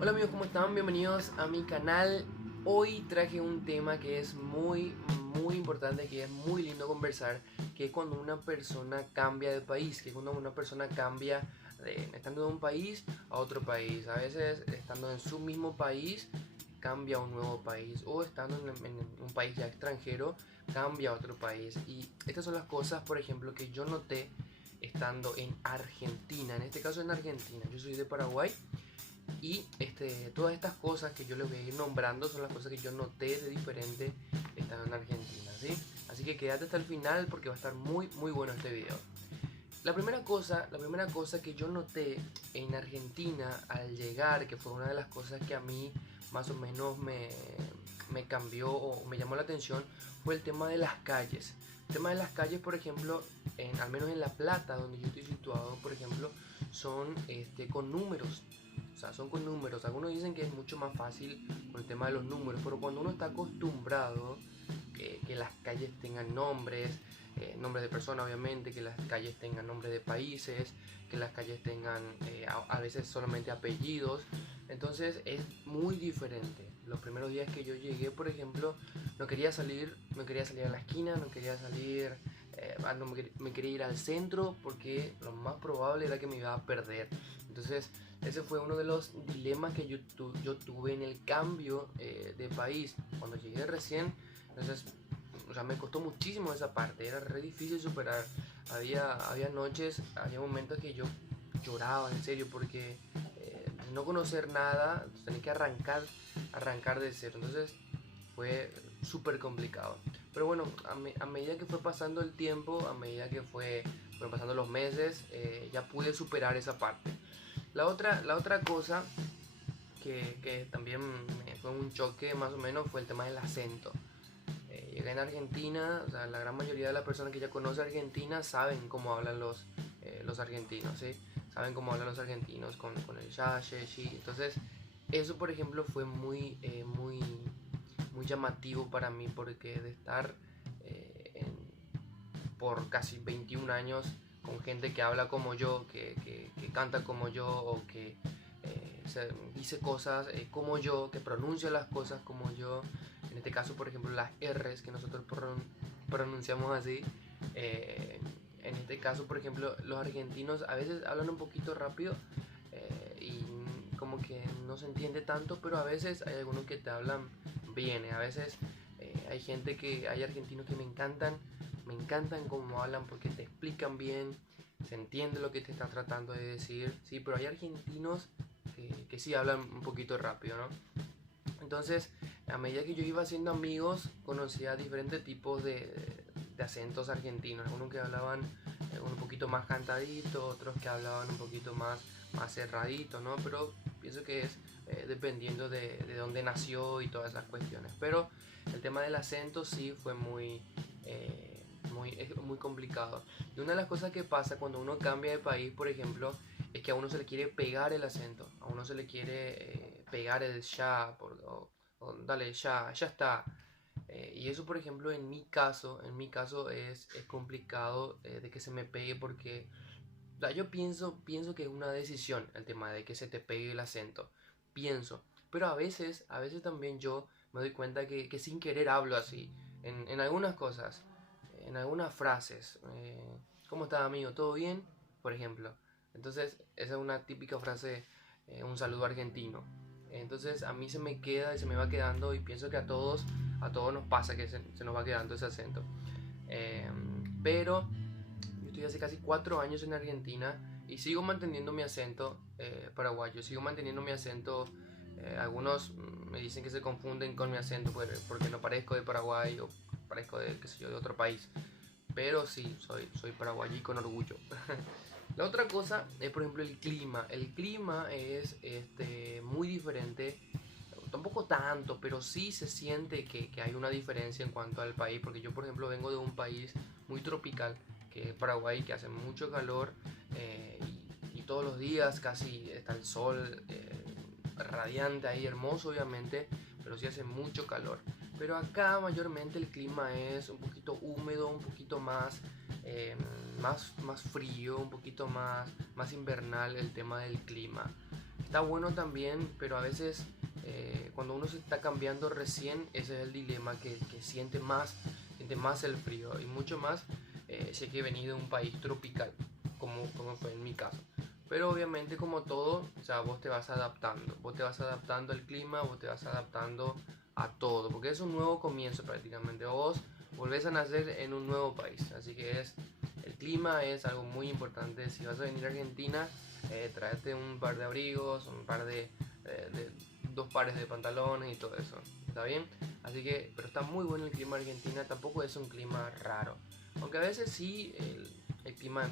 Hola amigos, ¿cómo están? Bienvenidos a mi canal. Hoy traje un tema que es muy importante, que es muy lindo conversar, que es cuando una persona cambia de país, que es cuando una persona cambia estando de un país a otro país. A veces estando en su mismo país cambia a un nuevo país, o estando en un país ya extranjero cambia a otro país. Y estas son las cosas, por ejemplo, que yo noté estando en Argentina. En este caso en Argentina, yo soy de Paraguay. Y todas estas cosas que yo les voy a ir nombrando son las cosas que yo noté de diferente estando en Argentina, ¿sí? Así que quédate hasta el final porque va a estar muy bueno este video. La primera cosa que yo noté en Argentina al llegar, que fue una de las cosas que a mí más o menos me cambió o me llamó la atención, fue el tema de las calles. El tema de las calles, por ejemplo, al menos en La Plata, donde yo estoy situado, por ejemplo, son con números. O sea, son con números. Algunos dicen que es mucho más fácil con el tema de los números, pero cuando uno está acostumbrado que las calles tengan nombres, nombres de personas obviamente, que las calles tengan nombres de países, que las calles tengan a veces solamente apellidos, entonces es muy diferente. Los primeros días que yo llegué, por ejemplo, no quería salir a la esquina, no quería salir, me quería ir al centro porque lo más probable era que me iba a perder. Entonces ese fue uno de los dilemas que yo tuve en el cambio de país cuando llegué recién. Entonces, o sea, me costó muchísimo esa parte, era re difícil superar. Había noches, había momentos que yo lloraba en serio porque no conocer nada, tenía que arrancar de cero. Entonces fue súper complicado. Pero bueno, a medida que fue pasando el tiempo, a medida que fueron pasando los meses, ya pude superar esa parte. La otra cosa que también me fue un choque más o menos fue el tema del acento. Llegué en Argentina, o sea, la gran mayoría de las personas que ya conocen Argentina saben cómo hablan los argentinos, ¿sí? Saben cómo hablan los argentinos con el ya, she, she. Entonces, eso por ejemplo fue muy llamativo para mí porque de estar por casi 21 años con gente que habla como yo, que canta como yo o que dice cosas como yo, que pronuncia las cosas como yo. En este caso, por ejemplo, las R's que nosotros pronunciamos así. En este caso, por ejemplo, los argentinos a veces hablan un poquito rápido y como que no se entiende tanto, pero a veces hay algunos que te hablan bien. A veces hay argentinos que me encantan cómo hablan porque te explican bien, se entiende lo que te está tratando de decir, sí, pero hay argentinos que sí hablan un poquito rápido, ¿no? Entonces, a medida que yo iba haciendo amigos, conocía diferentes tipos de acentos argentinos. Algunos que hablaban un poquito más cantadito, otros que hablaban un poquito más cerradito, ¿no? Pero pienso que es dependiendo de dónde nació y todas esas cuestiones. Pero el tema del acento sí fue muy complicado. Y una de las cosas que pasa cuando uno cambia de país, por ejemplo, es que a uno se le quiere pegar el acento, a uno se le quiere pegar el ya, o dale, ya está. Y eso, por ejemplo, en mi caso es complicado de que se me pegue porque yo pienso que es una decisión el tema de que se te pegue el acento. Pienso. Pero a veces también yo me doy cuenta que sin querer hablo así. En algunas cosas, en algunas frases. ¿Cómo estás, amigo? ¿Todo bien? Por ejemplo. Entonces, esa es una típica frase, un saludo argentino. Entonces, a mí se me queda y se me va quedando y pienso que a todos nos pasa que se nos va quedando ese acento. Pero yo estoy hace casi 4 años en Argentina y sigo manteniendo mi acento paraguayo, sigo manteniendo mi acento. Algunos me dicen que se confunden con mi acento porque no parezco de Paraguay o parezco de, qué sé yo, de otro país. Pero sí, soy paraguayí con orgullo. La otra cosa es, por ejemplo, el clima. El clima es muy diferente. Tampoco tanto, pero sí se siente que hay una diferencia en cuanto al país. Porque yo, por ejemplo, vengo de un país muy tropical, que es Paraguay, que hace mucho calor y todos los días casi está el sol radiante ahí, hermoso obviamente, pero sí hace mucho calor. Pero acá mayormente el clima es un poquito húmedo, un poquito más frío, un poquito más invernal el tema del clima. está bueno también, pero a veces cuando uno se está cambiando recién, ese es el dilema, que siente más el frío y mucho más si es que venís de un país tropical, como fue en mi caso. Pero obviamente como todo, o sea, vos te vas adaptando al clima, vos te vas adaptando a todo, porque es un nuevo comienzo prácticamente, vos volvés a nacer en un nuevo país, así que el clima es algo muy importante. Si vas a venir a Argentina, tráete un par de abrigos, dos pares de pantalones y todo eso, ¿está bien? Así que, pero está muy bueno el clima de Argentina, tampoco es un clima raro, aunque a veces sí el clima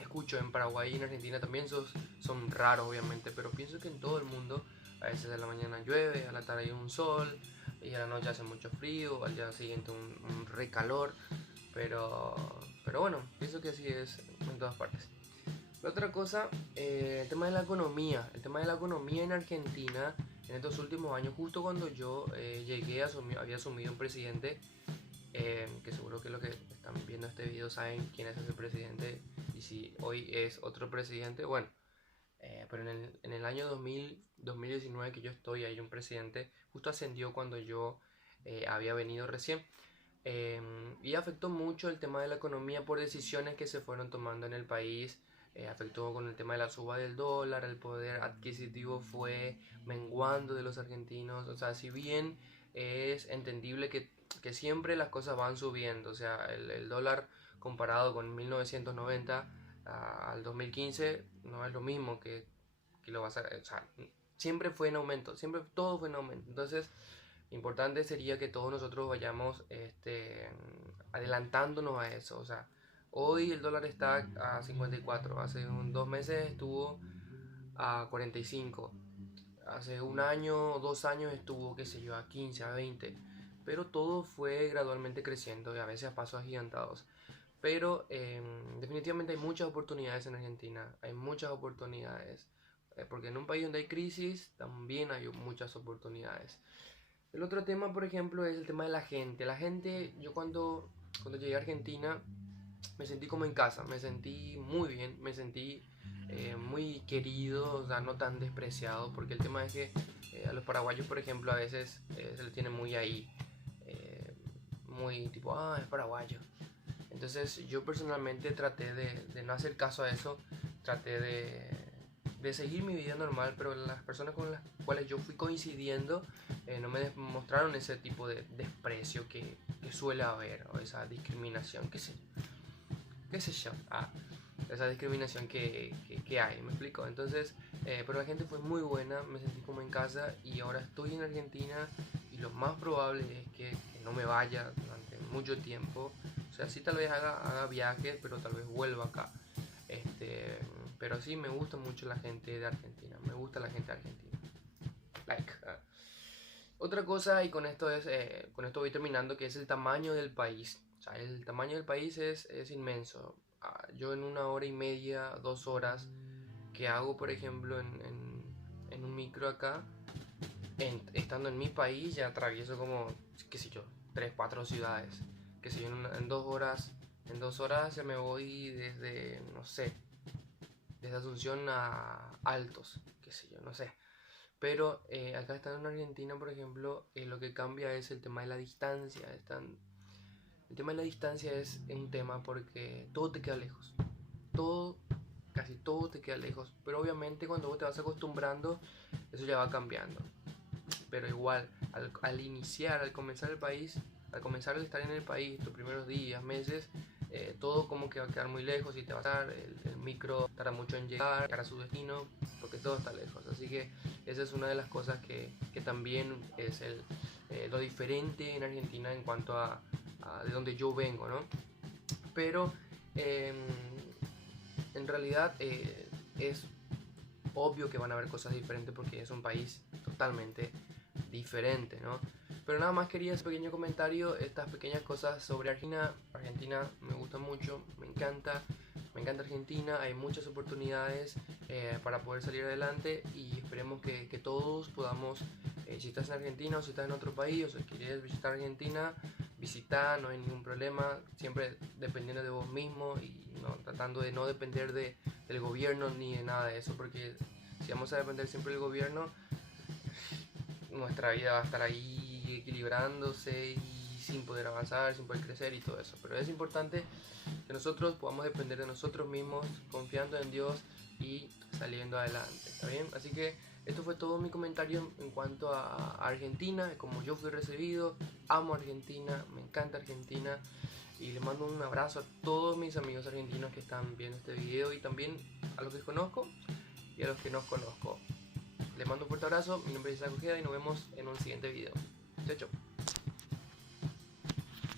escucho en Paraguay y en Argentina también son raros obviamente, pero pienso que en todo el mundo a veces a la mañana llueve, a la tarde hay un sol y a la noche hace mucho frío, al día siguiente un recalor, pero, pero bueno, pienso que así es en todas partes. La otra cosa, el tema de la economía. El tema de la economía en Argentina en estos últimos años, justo cuando yo llegué, había asumido un presidente, que seguro que los que están viendo este video saben quién es ese presidente y si hoy es otro presidente, bueno, pero en el año 2019 que yo estoy, hay un presidente, justo ascendió cuando yo había venido recién. Y afectó mucho el tema de la economía por decisiones que se fueron tomando en el país. Afectó con el tema de la suba del dólar, el poder adquisitivo fue menguando de los argentinos. O sea, si bien es entendible que siempre las cosas van subiendo, o sea, el dólar comparado con 1990 al 2015 no es lo mismo que lo vas a... O sea, siempre fue en aumento, siempre todo fue en aumento. Entonces, importante sería que todos nosotros vayamos adelantándonos a eso. O sea, hoy el dólar está a 54, hace 2 meses estuvo a 45, hace un año o 2 años estuvo, qué sé yo, a 15, a 20, pero todo fue gradualmente creciendo y a veces a pasos agigantados. Pero definitivamente hay muchas oportunidades en Argentina, hay muchas oportunidades, porque en un país donde hay crisis también hay muchas oportunidades. El otro tema, por ejemplo, es el tema de la gente. La gente, yo cuando llegué a Argentina me sentí como en casa, me sentí muy bien, me sentí muy querido, o sea, no tan despreciado, porque el tema es que a los paraguayos, por ejemplo, a veces se les tiene muy ahí, muy tipo, ah, es paraguayo. Entonces yo personalmente traté de no hacer caso a eso, traté de seguir mi vida normal, pero las personas con las cuales yo fui coincidiendo no me demostraron ese tipo de desprecio que suele haber, o esa discriminación, qué sé yo, esa discriminación que hay, ¿me explico? Entonces, pero la gente fue muy buena, me sentí como en casa y ahora estoy en Argentina y lo más probable es que no me vaya durante mucho tiempo. O sea, sí tal vez haga viajes, pero tal vez vuelva acá. Pero sí me gusta mucho la gente de Argentina, me gusta la gente de Argentina. Like. Otra cosa, y con esto voy terminando, que es el tamaño del país. O sea, el tamaño del país es inmenso. Yo en 1 hora y media, 2 horas que hago, por ejemplo, en un micro acá, estando en mi país, ya atravieso como, qué sé yo, 3, 4 ciudades. Qué sé yo, en 2 horas ya me voy desde, no sé, desde Asunción a Altos, qué sé yo, no sé. Pero acá estando en Argentina, por ejemplo, lo que cambia es el tema de la distancia. El tema de la distancia es un tema porque todo te queda lejos. Todo, casi todo te queda lejos. Pero obviamente cuando vos te vas acostumbrando, eso ya va cambiando. Pero igual, al comenzar el país, al comenzar a estar en el país, tus primeros días, meses, todo como que va a quedar muy lejos y te va a estar, el micro tarda mucho en llegar a su destino porque todo está lejos. Así que esa es una de las cosas que también es lo diferente en Argentina en cuanto a de donde yo vengo, ¿no? Pero en realidad es obvio que van a haber cosas diferentes porque es un país totalmente diferente, ¿no? Pero nada más quería ese pequeño comentario, estas pequeñas cosas sobre Argentina. Argentina me gusta mucho, me encanta Argentina, hay muchas oportunidades para poder salir adelante y esperemos que todos podamos, si estás en Argentina o si estás en otro país o si quieres visitar Argentina, visitar, no hay ningún problema, siempre dependiendo de vos mismo y no, tratando de no depender del gobierno ni de nada de eso, porque Si vamos a depender siempre del gobierno, nuestra vida va a estar ahí equilibrándose y sin poder avanzar, sin poder crecer y todo eso. Pero es importante que nosotros podamos depender de nosotros mismos, confiando en Dios y saliendo adelante, ¿está bien? Así que esto fue todo mi comentario en cuanto a Argentina, como yo fui recibido. Amo Argentina, me encanta Argentina y le mando un abrazo a todos mis amigos argentinos que están viendo este video y también a los que conozco y a los que no conozco. Les mando un fuerte abrazo, mi nombre es Isaac Ojeda y nos vemos en un siguiente video. Chao, chao.